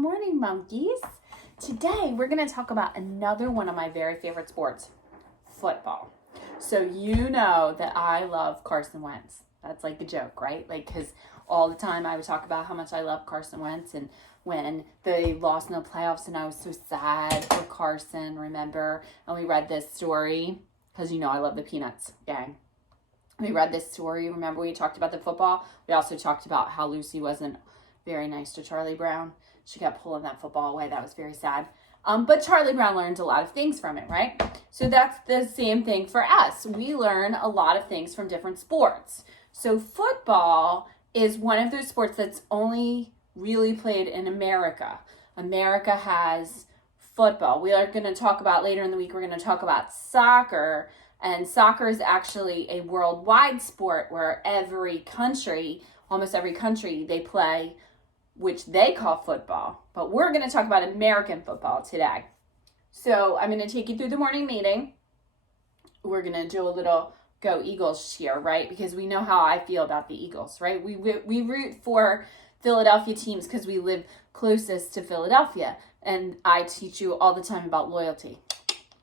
morning, monkeys. Today, we're going to talk about another one of my very favorite sports, football. So you know that I love Carson Wentz. That's like a joke, right? Like, because all the time I would talk about how much I love Carson Wentz, and when they lost in the playoffs and I was so sad for Carson, remember? And we read this story, because you know I love the Peanuts gang. We read this story. Remember we talked about the football? We also talked about how Lucy wasn't very nice to Charlie Brown. She kept pulling that football away. That was very sad. But Charlie Brown learned a lot of things from it, right? So that's the same thing for us. We learn a lot of things from different sports. So football is one of those sports that's only really played in America. America has football. We are going to talk about later in the week, we're going to talk about soccer. And soccer is actually a worldwide sport where almost every country, they play, which they call football. But we're going to talk about American football today. So I'm going to take you through the morning meeting. We're going to do a little Go Eagles cheer, right? Because we know how I feel about the Eagles, right? We root for Philadelphia teams because we live closest to Philadelphia. And I teach you all the time about loyalty.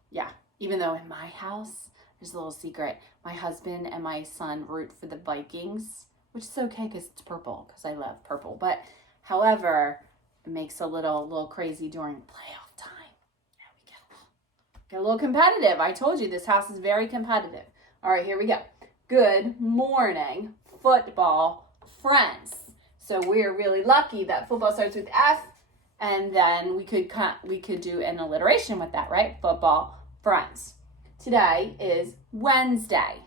Yeah, even though in my house, there's a little secret. My husband and my son root for the Vikings, which is okay because it's purple, because I love purple. But however, it makes a little crazy during playoff time. There we get a little competitive. I told you this house is very competitive. All right, here we go. Good morning, football friends. So we're really lucky that football starts with F, and then we could do an alliteration with that, right? Football friends. Today is Wednesday.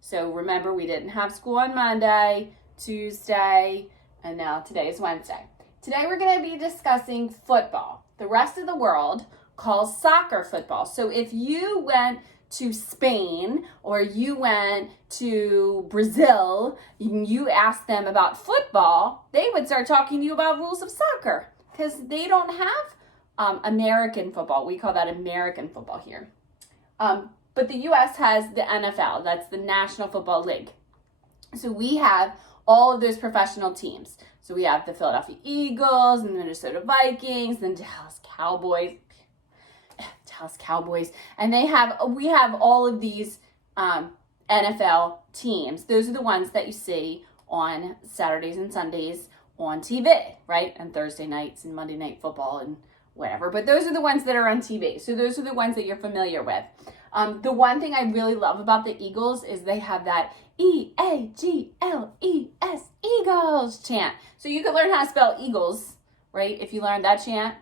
So remember, we didn't have school on Monday, Tuesday, and now today is Wednesday. Today we're going to be discussing football. The rest of the world calls soccer football. So if you went to Spain or you went to Brazil and you asked them about football, they would start talking to you about rules of soccer because they don't have American football. We call that American football here. But the U.S. has the NFL. That's the National Football League. So we have all of those professional teams. So we have the Philadelphia Eagles and the Minnesota Vikings and Dallas Cowboys. And we have all of these NFL teams. Those are the ones that you see on Saturdays and Sundays on TV, right? And Thursday nights and Monday Night Football and whatever. But those are the ones that are on TV. So those are the ones that you're familiar with. The one thing I really love about the Eagles is they have that E-A-G-L-E-S, Eagles chant. So you could learn how to spell Eagles, right? If you learned that chant.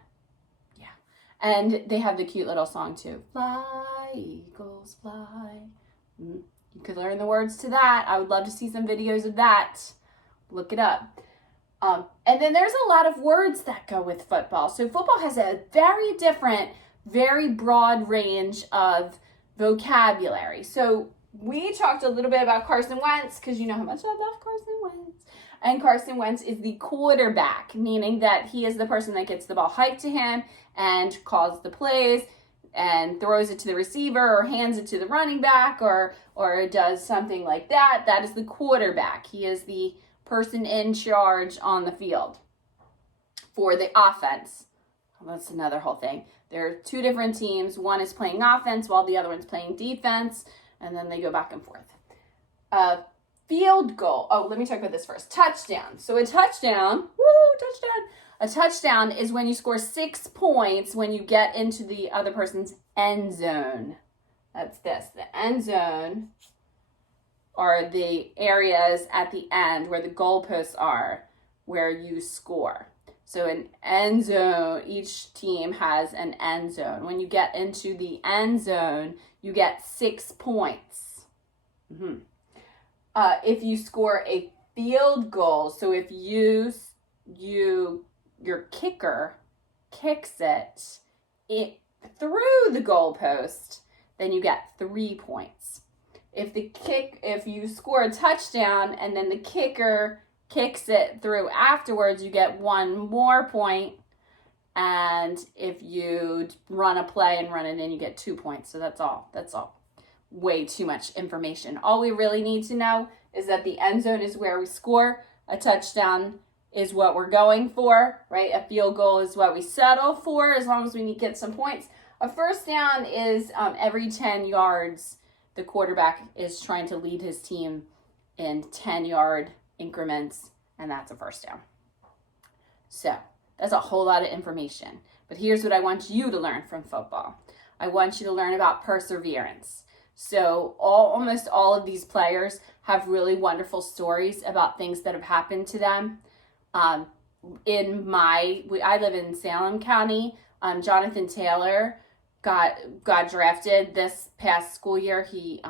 Yeah. And they have the cute little song too. Fly, Eagles, fly. You could learn the words to that. I would love to see some videos of that. Look it up. And then there's a lot of words that go with football. So football has a very different, very broad range of vocabulary. So we talked a little bit about Carson Wentz because you know how much I love Carson Wentz. And Carson Wentz is the quarterback, meaning that he is the person that gets the ball hiked to him and calls the plays and throws it to the receiver or hands it to the running back or does something like that. That is the quarterback. He is the person in charge on the field. For the offense, that's another whole thing. There are two different teams. One is playing offense while the other one's playing defense, and then they go back and forth. Field goal. Oh, let me talk about this first. Touchdown. So a touchdown, touchdown. A touchdown is when you score 6 points when you get into the other person's end zone. That's this. The end zone are the areas at the end where the goalposts are, where you score. So an end zone, each team has an end zone. When you get into the end zone, you get 6 points. If you score a field goal, so if your kicker kicks it through the goalpost, then you get 3 points. If you score a touchdown and then the kicker kicks it through afterwards, you get 1 more point. And if you run a play and run it in, you get 2 points. So that's all. Way too much information. All we really need to know is that the end zone is where we score a touchdown is what we're going for, right? A field goal is what we settle for as long as we get some points. A first down is every 10 yards, the quarterback is trying to lead his team in 10-yard increments, and that's a first down. So that's a whole lot of information. But here's what I want you to learn from football. I want you to learn about perseverance. So almost all of these players have really wonderful stories about things that have happened to them. I live in Salem County. Jonathan Taylor got drafted this past school year. He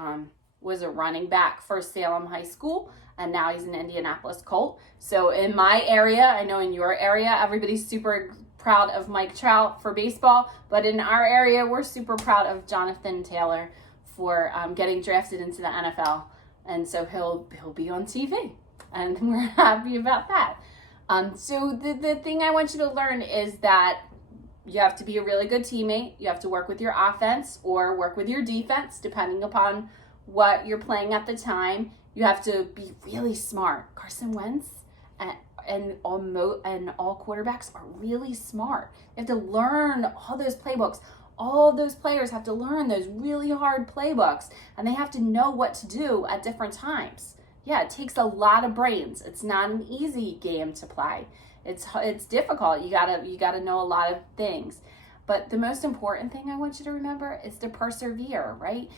was a running back for Salem High School, and now he's an Indianapolis Colt. So in my area, I know in your area, everybody's super proud of Mike Trout for baseball, but in our area, we're super proud of Jonathan Taylor for getting drafted into the NFL. And so he'll be on TV, and we're happy about that. So the thing I want you to learn is that you have to be a really good teammate. You have to work with your offense or work with your defense, depending upon what you're playing at the time. You have to be really smart. Carson Wentz and all quarterbacks are really smart. You have to learn all those playbooks. All those players have to learn those really hard playbooks, and they have to know what to do at different times. Yeah, it takes a lot of brains. It's not an easy game to play. It's difficult. You gotta know a lot of things. But the most important thing I want you to remember is to persevere, right?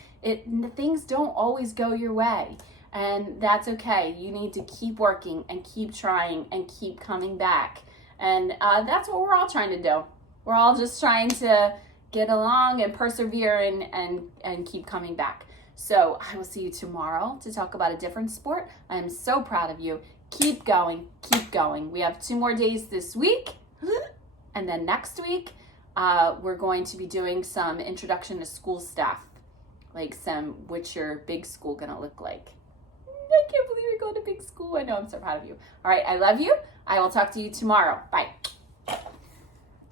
Things don't always go your way, and that's okay. You need to keep working and keep trying and keep coming back. And that's what we're all trying to do. We're all just trying to get along and persevere and keep coming back. So I will see you tomorrow to talk about a different sport. I am so proud of you. Keep going, keep going. We have 2 more days this week. And then next week, we're going to be doing some introduction to school stuff, like what's your big school gonna look like. I can't believe you're going to big school. I know, I'm so proud of you. All right, I love you. I will talk to you tomorrow. Bye.